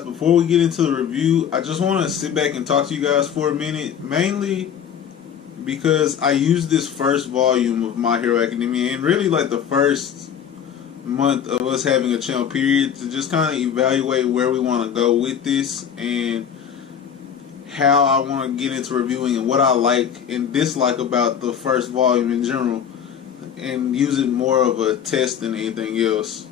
guys, before we get into the review, I just want to sit back and talk to you guys for a minute, mainly because I used this first volume of My Hero Academia and really like the first month of us having a channel period to just kind of evaluate where we want to go with this and how I want to get into reviewing and what I like and dislike about the first volume in general, and use it more of a test than anything else.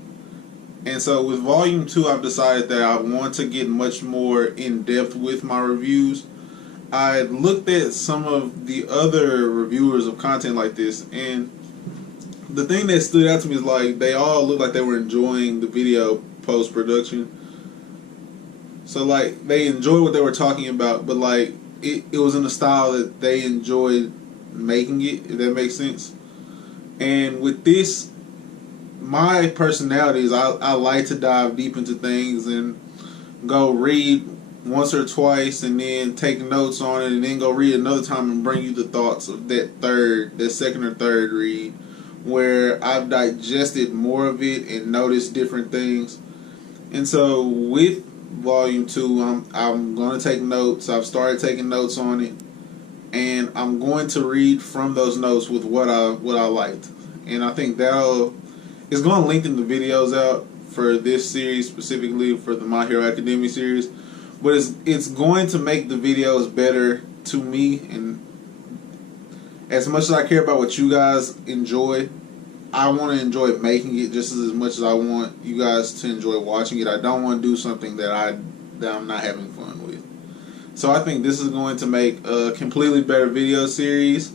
And so with volume 2, I've decided that I want to get much more in depth with my reviews. I looked at some of the other reviewers of content like this, and the thing that stood out to me is like they all looked like they were enjoying the video post-production. So like they enjoyed what they were talking about, but like it was in the style that they enjoyed making it, if that makes sense. And with this, my personality is I like to dive deep into things and go read once or twice and then take notes on it and then go read another time and bring you the thoughts of that second or third read where I've digested more of it and noticed different things. And so with volume 2, I'm going to take notes. I've started taking notes on it, and I'm going to read from those notes with what I liked. And I think it's going to lengthen the videos out for this series, specifically for the My Hero Academia series, but it's going to make the videos better to me. And as much as I care about what you guys enjoy, I want to enjoy making it just as much as I want you guys to enjoy watching it. I don't want to do something that I'm not having fun with. So I think this is going to make a completely better video series,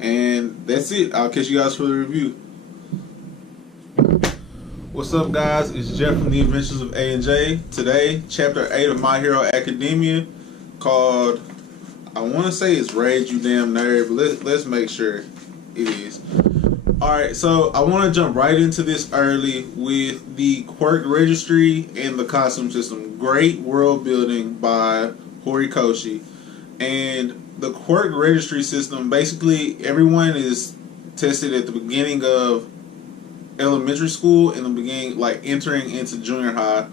and that's it. I'll catch you guys for the review. What's up, guys? It's Jeff from The Adventures of A&J. Today, Chapter 8 of My Hero Academia, called, I want to say it's Rage You Damn Nerd, but let's make sure it is. Alright, so I want to jump right into this early with the quirk registry and the costume system. Great world building by Horikoshi. And the quirk registry system, basically everyone is tested at the beginning of elementary school, in the beginning, like entering into junior high,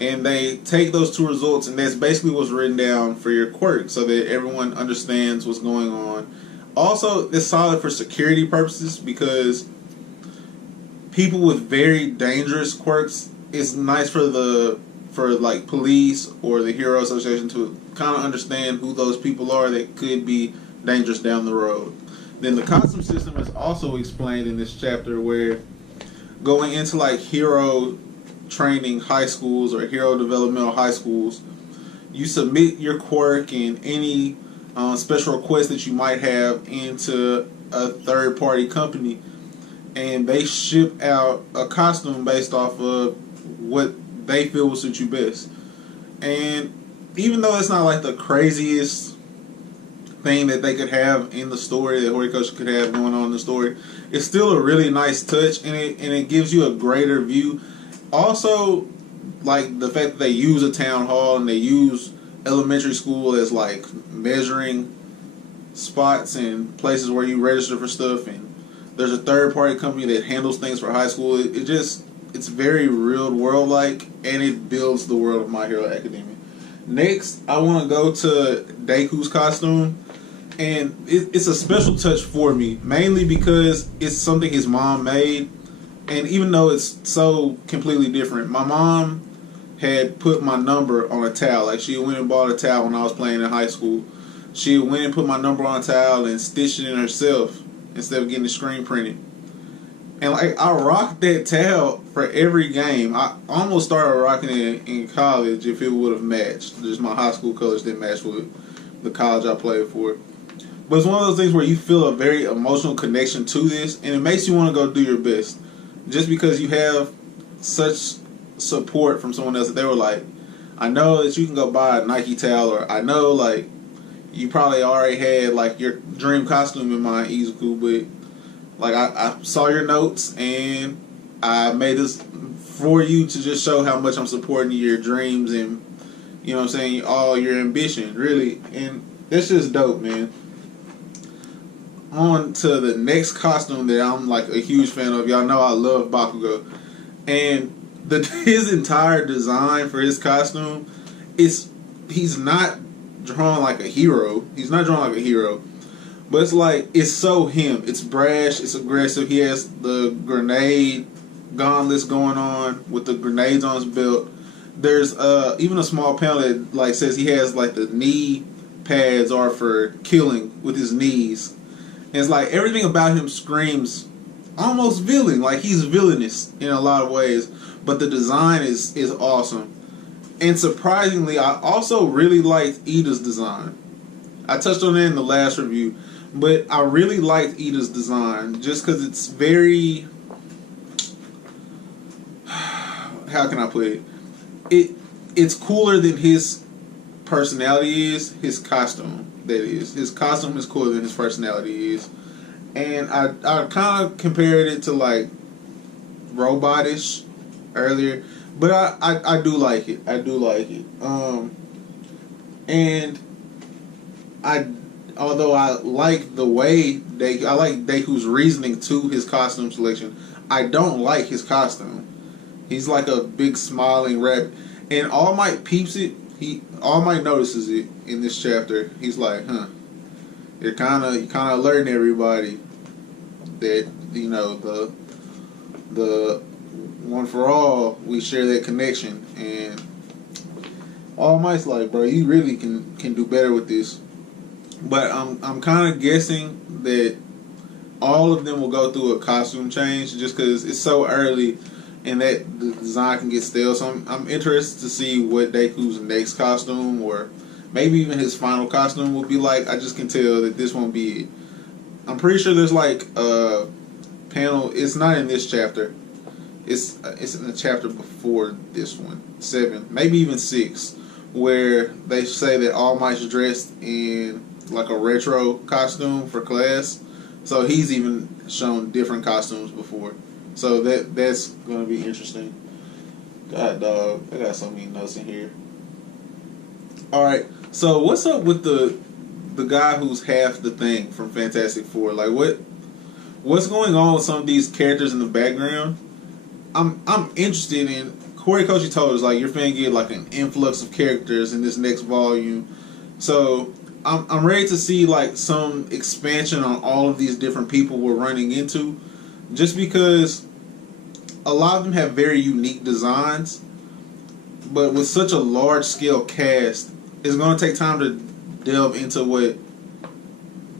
and they take those two results, and that's basically what's written down for your quirk so that everyone understands what's going on. Also, it's solid for security purposes because people with very dangerous quirks, it's nice for like police or the Hero Association to kind of understand who those people are that could be dangerous down the road. Then the costume system is also explained in this chapter, where going into like hero training high schools or hero developmental high schools, you submit your quirk and any special requests that you might have into a third-party company, and they ship out a costume based off of what they feel will suit you best. And even though it's not like the craziest thing that they could have in the story, that Horikoshi could have going on in the story, it's still a really nice touch, and it gives you a greater view. Also, like the fact that they use a town hall and they use elementary school as like measuring spots and places where you register for stuff, and there's a third-party company that handles things for high school. It's very real world like, and it builds the world of My Hero Academia. Next, I want to go to Deku's costume, and it's a special touch for me, mainly because it's something his mom made, and even though it's so completely different, my mom had put my number on a towel. Like, she went and bought a towel when I was playing in high school. She went and put my number on a towel and stitched it in herself instead of getting the screen printed. And like, I rocked that towel for every game. I almost started rocking it in college if it would have matched. Just my high school colors didn't match with the college I played for. But it's one of those things where you feel a very emotional connection to this, and it makes you want to go do your best. Just because you have such support from someone else that they were like, I know that you can go buy a Nike towel, or I know like you probably already had like your dream costume in mind, Izuku, but like I saw your notes and I made this for you to just show how much I'm supporting your dreams and, you know what I'm saying, all your ambition, really. And that's just dope, man. On to the next costume that I'm like a huge fan of. Y'all know I love Bakugo. And his entire design for his costume is he's not drawn like a hero. He's not drawn like a hero. But it's like, it's so him. It's brash, it's aggressive. He has the grenade gauntlets going on with the grenades on his belt. There's even a small panel that like says he has like the knee pads are for killing with his knees. And it's like everything about him screams almost villain. Like he's villainous in a lot of ways. But the design is awesome. And surprisingly, I also really liked Ida's design. I touched on it in the last review, but I really liked Ida's design just because it's very... How can I put it? It's cooler than his personality is. His costume, that is. His costume is cooler than his personality is. And I kind of compared it to like Robotish earlier, but I do like it. I do like it. And although I like the way I like Deku's reasoning to his costume selection, I don't like his costume. He's like a big smiling rabbit, and All Might peeps it. All Might notices it in this chapter. He's like, "Huh, you're kind of alerting everybody that the one for all, we share that connection." And All Might's like, "Bro, you really can do better with this." But I'm kind of guessing that all of them will go through a costume change just because it's so early and that the design can get stale. So I'm interested to see what Deku's next costume, or maybe even his final costume, will be like. I just can tell that this won't be it. I'm pretty sure there's like a panel. It's not in this chapter. It's in the chapter before this one, 7, maybe even 6, where they say that All Might's dressed in like a retro costume for class. So he's even shown different costumes before. So that's gonna be interesting. God dog, I got so many notes in here. Alright, so what's up with the guy who's half the thing from Fantastic Four? Like what's going on with some of these characters in the background? I'm interested in. Horikoshi told us like you're finna get like an influx of characters in this next volume. So I'm ready to see like some expansion on all of these different people we're running into. Just because a lot of them have very unique designs, but with such a large scale cast, it's going to take time to delve into what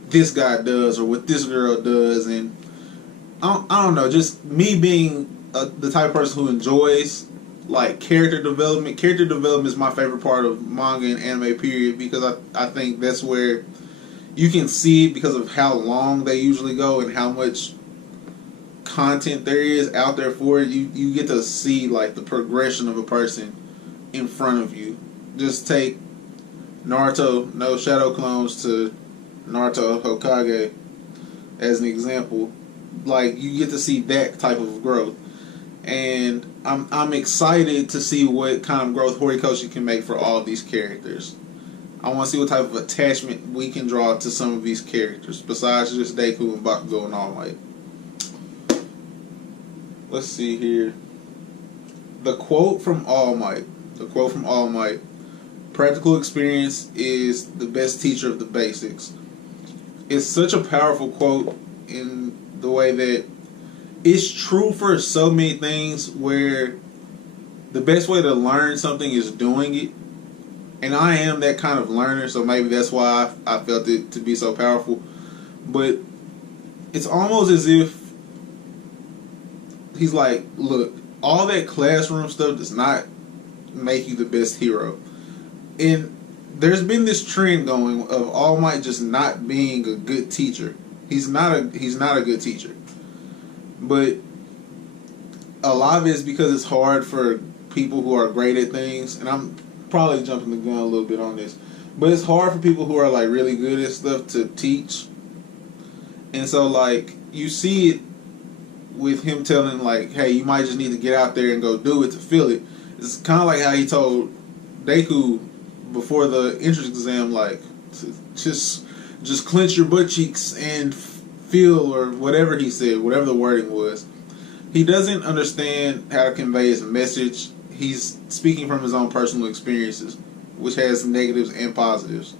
this guy does or what this girl does. And I don't know, just me being the type of person who enjoys like character development. Character development is my favorite part of manga and anime period, because I think that's where you can see it because of how long they usually go and how much content there is out there for it. You get to see like the progression of a person in front of you. Just take Naruto No Shadow Clones to Naruto Hokage as an example. Like you get to see that type of growth, and I'm excited to see what kind of growth Horikoshi can make for all of these characters. I want to see what type of attachment we can draw to some of these characters besides just Deku and Bakugo and All Might. Let's see here. The quote from All Might. Practical experience is the best teacher of the basics. It's such a powerful quote in the way that it's true for so many things, where the best way to learn something is doing it. And I am that kind of learner, so maybe that's why I felt it to be so powerful. But it's almost as if he's like, look, all that classroom stuff does not make you the best hero. And there's been this trend going of All Might just not being a good teacher. He's not a good teacher. But a lot of it is because it's hard for people who are great at things, and I'm probably jumping the gun a little bit on this, but it's hard for people who are like really good at stuff to teach. And so like you see it with him telling like, hey, you might just need to get out there and go do it to feel it. It's kind of like how he told Deku before the entrance exam, like, just clench your butt cheeks and feel, or whatever he said, whatever the wording was. he doesn't understand how to convey his message. He's speaking from his own personal experiences, which has negatives and positives.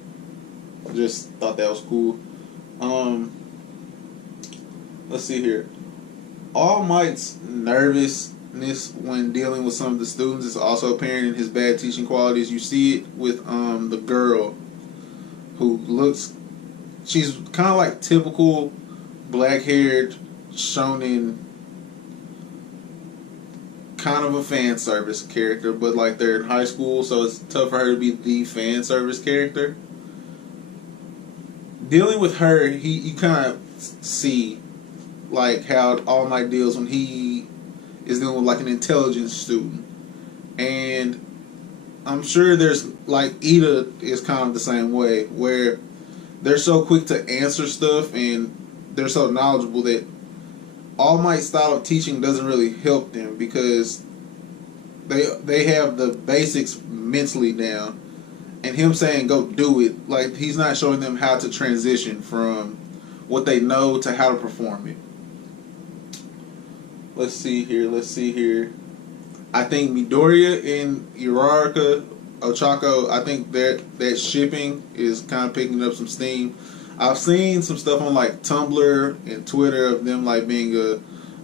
Just thought that was cool. Let's see here. All Might's nervousness when dealing with some of the students is also apparent in his bad teaching qualities. You see it with the girl who looks, she's kind of like typical black-haired shonen, kind of a fan service character, but like they're in high school, so it's tough for her to be the fan service character. Dealing with her, you kind of see like how All Might deals when he is dealing with like an intelligence student, and I'm sure there's like Ida is kind of the same way, where they're so quick to answer stuff and they're so knowledgeable that All Might's style of teaching doesn't really help them because they have the basics mentally down, and him saying go do it, like he's not showing them how to transition from what they know to how to perform it. Let's see here. I think Midoriya and Uraraka Ochako, I think that shipping is kind of picking up some steam. I've seen some stuff on like Tumblr and Twitter of them like being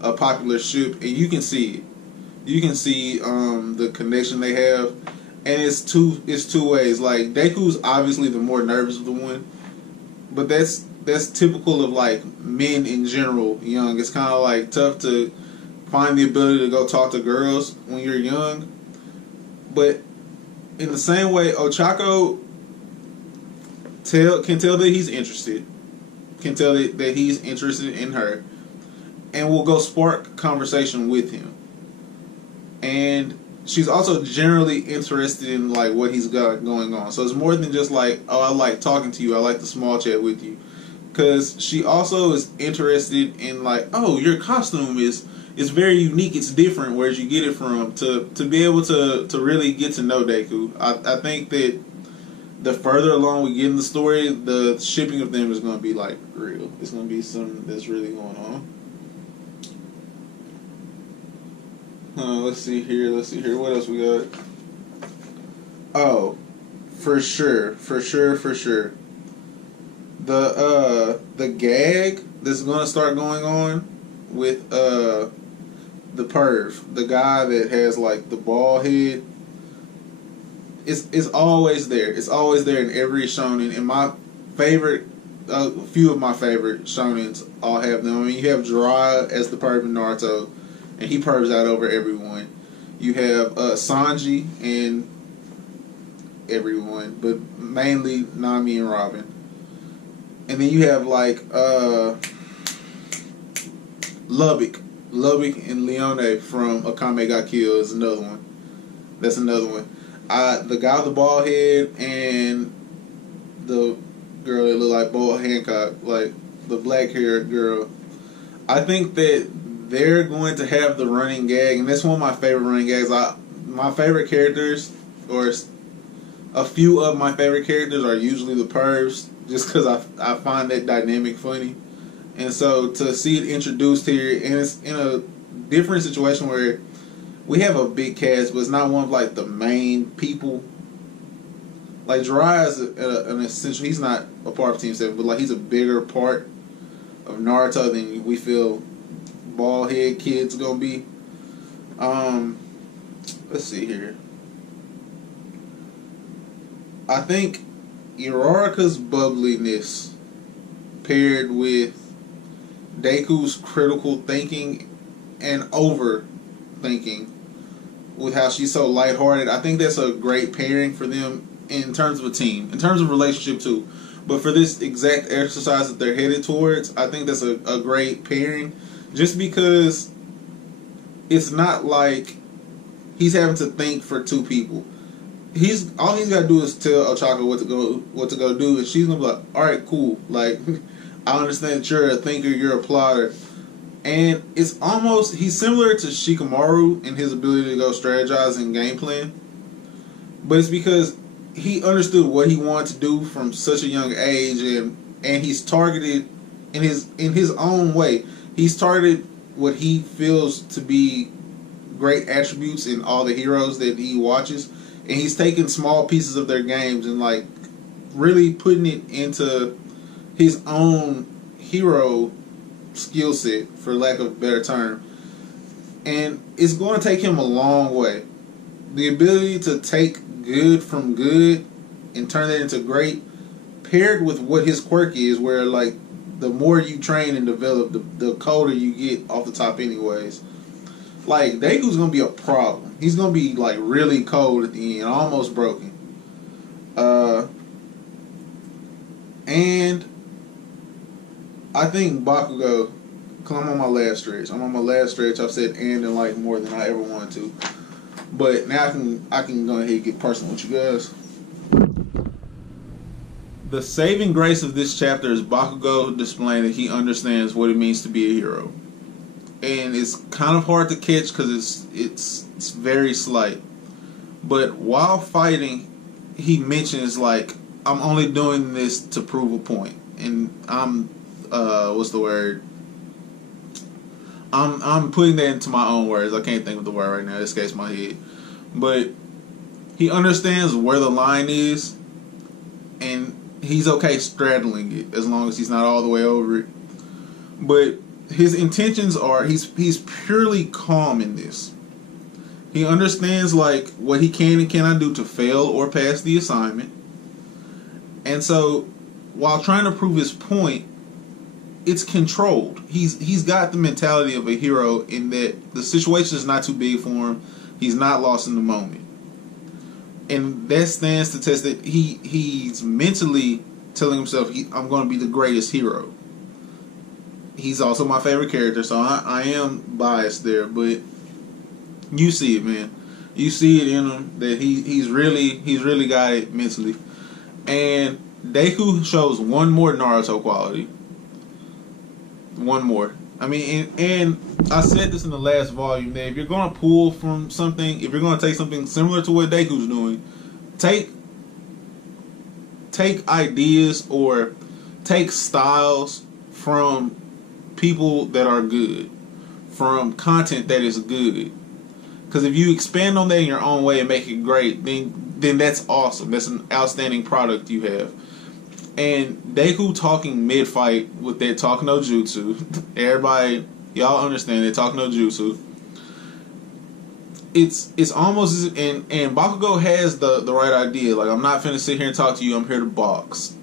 a popular ship, and you can see it. You can see the connection they have, and it's two ways. Like Deku's obviously the more nervous of the one, but that's typical of like men in general. Young, it's kind of like tough to find the ability to go talk to girls when you're young. But in the same way, Ochako can tell that he's interested, can tell that he's interested in her, and will go spark conversation with him. And she's also generally interested in like what he's got going on. So it's more than just like, oh, I like talking to you, I like the small chat with you. Because she also is interested in like, oh, your costume is very unique, it's different, where'd you get it from, to be able to really get to know Deku. I think that the further along we get in the story, the shipping of them is going to be like real. It's going to be something that's really going on. Let's see here. What else we got? Oh, for sure. The gag that's going to start going on with the perv, the guy that has like the bald head, is always there. It's always there in every shonen. And my favorite, a few of my favorite shonens all have them. I mean, you have Jiraiya as the perv in Naruto, and he pervs out over everyone. You have Sanji and everyone, but mainly Nami and Robin. And then you have like Lubbock and Leone from Akame Got Killed is another one. That's another one. The guy with the bald head and the girl that looked like Bo Hancock, like the black-haired girl. I think that they're going to have the running gag, and that's one of my favorite running gags. My favorite characters, or a few of my favorite characters, are usually the pervs, just because I find that dynamic funny. And so to see it introduced here, and it's in a different situation where we have a big cast, but it's not one of like the main people. Like Jiraiya is an essential. He's not a part of Team 7, but like he's a bigger part of Naruto than we feel bald head kid's gonna be. Let's see here. I think Uraraka's bubbliness paired with Deku's critical thinking and overthinking with how she's so lighthearted, I think that's a great pairing for them in terms of a team, in terms of relationship too. But for this exact exercise that they're headed towards, I think that's a great pairing, just because it's not like he's having to think for two people. All he's got to do is tell Ochako what to go do, and she's gonna be like, all right, cool. Like, I understand that you're a thinker, you're a plotter. And it's almost, he's similar to Shikamaru in his ability to go strategize and game plan. But it's because he understood what he wanted to do from such a young age, and he's targeted in his own way. He's targeted what he feels to be great attributes in all the heroes that he watches, and he's taking small pieces of their games and like really putting it into his own hero skill set, for lack of a better term. And it's going to take him a long way. The ability to take good from good and turn that into great, paired with what his quirk is, where like the more you train and develop, the colder you get off the top anyways. Like, Deku's going to be a problem. He's going to be like really cold at the end, almost broken. And I think Bakugo, because I'm on my last stretch. I've said and like more than I ever wanted to. But now I can go ahead and get personal with you guys. The saving grace of this chapter is Bakugo displaying that he understands what it means to be a hero. And it's kind of hard to catch because it's very slight. But while fighting, he mentions like, I'm only doing this to prove a point. And I'm what's the word? I'm putting that into my own words. I can't think of the word right now. It escapes my head. But he understands where the line is, and he's okay straddling it as long as he's not all the way over it. But his intentions are he's purely calm in this. He understands like what he can and cannot do to fail or pass the assignment. And so while trying to prove his point, it's controlled. He's got the mentality of a hero in that the situation is not too big for him. He's not lost in the moment. And that stands to test that he's mentally telling himself, I'm going to be the greatest hero. He's also my favorite character, so I am biased there, but you see it, man. You see it in him that he's really got it mentally. And Deku shows one more Naruto quality. One more. I mean, and I said this in the last volume, that if you're going to pull from something, if you're going to take something similar to what Deku's doing, take ideas or take styles from people that are good, from content that is good. Because if you expand on that in your own way and make it great, then that's awesome. That's an outstanding product you have. And Deku talking mid-fight with that talk no jutsu. Everybody, y'all understand that talk no jutsu. It's almost, and Bakugo has the right idea. Like, I'm not finna sit here and talk to you. I'm here to box.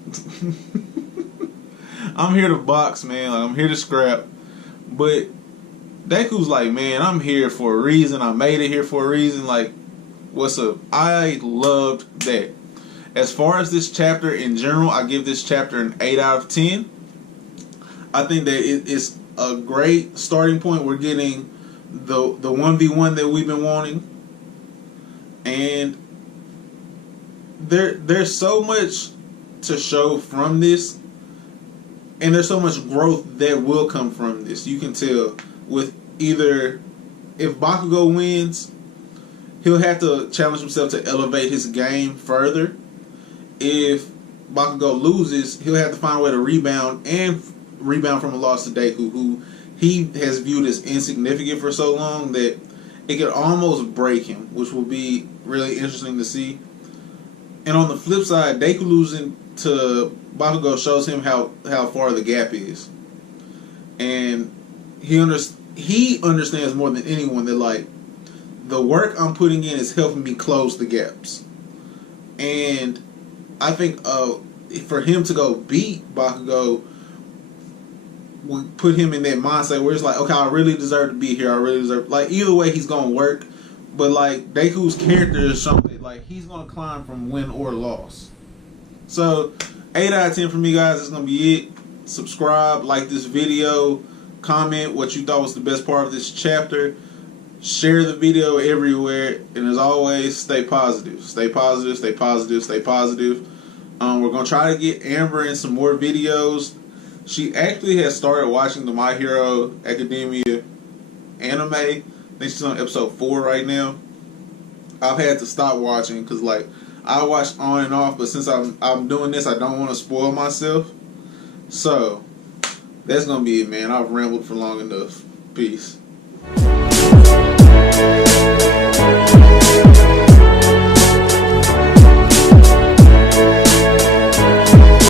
I'm here to box, man. Like, I'm here to scrap. But Deku's like, man, I'm here for a reason. I made it here for a reason. Like, what's up? I loved that. As far as this chapter in general, I give this chapter an 8 out of 10. I think that it's a great starting point. We're getting the 1v1 that we've been wanting. And there's so much to show from this. And there's so much growth that will come from this. You can tell with either, if Bakugo wins, he'll have to challenge himself to elevate his game further. If Bakugo loses, he'll have to find a way to rebound from a loss to Deku, who he has viewed as insignificant for so long that it could almost break him, which will be really interesting to see. And on the flip side, Deku losing to Bakugo shows him how far the gap is. And he understands more than anyone that, like, the work I'm putting in is helping me close the gaps. And I think for him to go beat Bakugo would put him in that mindset where it's like, okay, I really deserve to be here. I really deserve. Like, either way, he's gonna work. But like, Deku's character is something like he's gonna climb from win or loss. So 8 out of 10 for me, guys. That's gonna be it. Subscribe, like this video, comment what you thought was the best part of this chapter. Share the video everywhere, and as always, stay positive. Stay positive, stay positive, stay positive. We're going to try to get Amber in some more videos. She actually has started watching the My Hero Academia anime. I think she's on episode 4 right now. I've had to stop watching because, like, I watch on and off, but since I'm doing this, I don't want to spoil myself. So, that's going to be it, man. I've rambled for long enough. Peace.